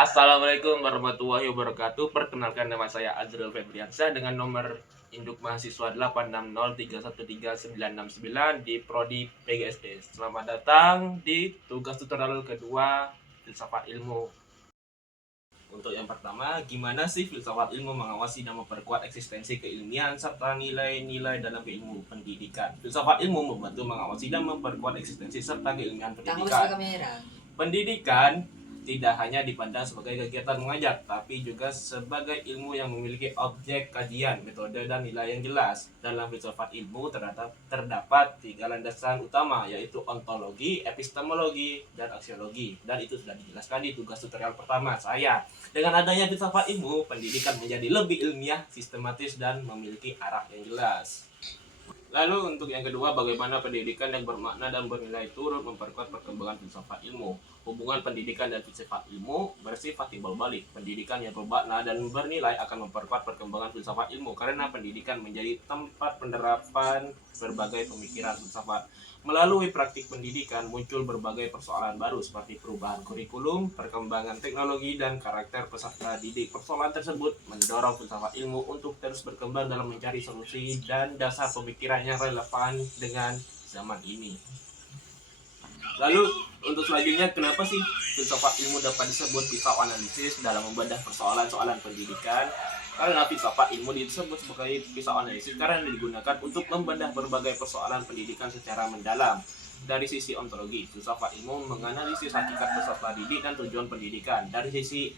Assalamualaikum warahmatullahi wabarakatuh. Perkenalkan, nama saya Azrul Febriansyah dengan nomor induk mahasiswa 860313969 di prodi PGSD. Selamat datang di tugas tutorial kedua filsafat ilmu. Untuk yang pertama, gimana sih filsafat ilmu mengawasi dan memperkuat eksistensi keilmian serta nilai-nilai dalam ilmu pendidikan? Filsafat ilmu membantu mengawasi dan memperkuat eksistensi serta keilmian pendidikan. Pendidikan tidak hanya dipandang sebagai kegiatan mengajar, tapi juga sebagai ilmu yang memiliki objek kajian, metode, dan nilai yang jelas. Dalam filsafat ilmu terdapat tiga landasan utama, yaitu ontologi, epistemologi, dan aksiologi. Dan itu sudah dijelaskan di tugas tutorial pertama saya. Dengan adanya filsafat ilmu, pendidikan menjadi lebih ilmiah, sistematis, dan memiliki arah yang jelas. Lalu untuk yang kedua, bagaimana pendidikan yang bermakna dan bernilai turut memperkuat perkembangan filsafat ilmu. Hubungan pendidikan dan filsafat ilmu bersifat timbal balik. Pendidikan yang bermakna dan bernilai akan memperkuat perkembangan filsafat ilmu karena pendidikan menjadi tempat penerapan berbagai pemikiran filsafat. Melalui praktik pendidikan muncul berbagai persoalan baru seperti perubahan kurikulum, perkembangan teknologi, dan karakter peserta didik. Persoalan tersebut mendorong filsafat ilmu untuk terus berkembang dalam mencari solusi dan dasar pemikiran yang relevan dengan zaman ini. Lalu untuk selanjutnya, kenapa sih filsafat ilmu dapat disebut pisau analisis dalam membedah persoalan-soalan pendidikan? Karena filsafat ilmu disebut sebagai pisau analisis karena digunakan untuk membedah berbagai persoalan pendidikan secara mendalam. Dari sisi ontologi, filsafat ilmu menganalisis hakikat peserta didik dan tujuan pendidikan. Dari sisi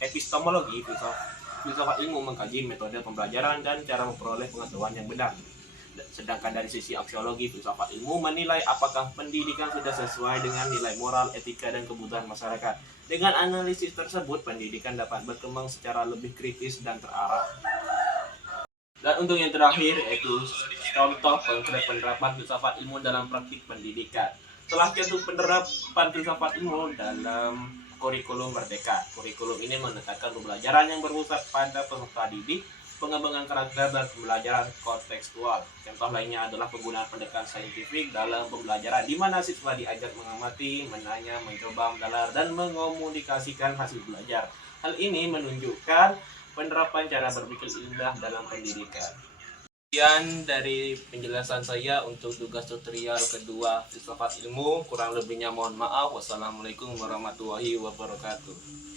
epistemologi, filsafat ilmu mengkaji metode pembelajaran dan cara memperoleh pengetahuan yang benar. Sedangkan dari sisi aksiologi, filsafat ilmu menilai apakah pendidikan sudah sesuai dengan nilai moral, etika, dan kebutuhan masyarakat. Dengan analisis tersebut, pendidikan dapat berkembang secara lebih kritis dan terarah. Dan untuk yang terakhir, yaitu contoh konkret penerapan filsafat ilmu dalam praktik pendidikan. Salah satu penerapan filsafat ilmu dalam kurikulum Merdeka. Kurikulum ini menekankan pembelajaran yang berpusat pada peserta didik, pengembangan karakter, dan pembelajaran kontekstual. Contoh lainnya adalah penggunaan pendekatan saintifik dalam pembelajaran, di mana siswa diajar mengamati, menanya, mencoba, mendalar, dan mengomunikasikan hasil belajar. Hal ini menunjukkan penerapan cara berpikir ilmiah dalam pendidikan. Sekian dari penjelasan saya untuk tugas tutorial kedua filsafat ilmu. Kurang lebihnya mohon maaf. Wassalamualaikum warahmatullahi wabarakatuh.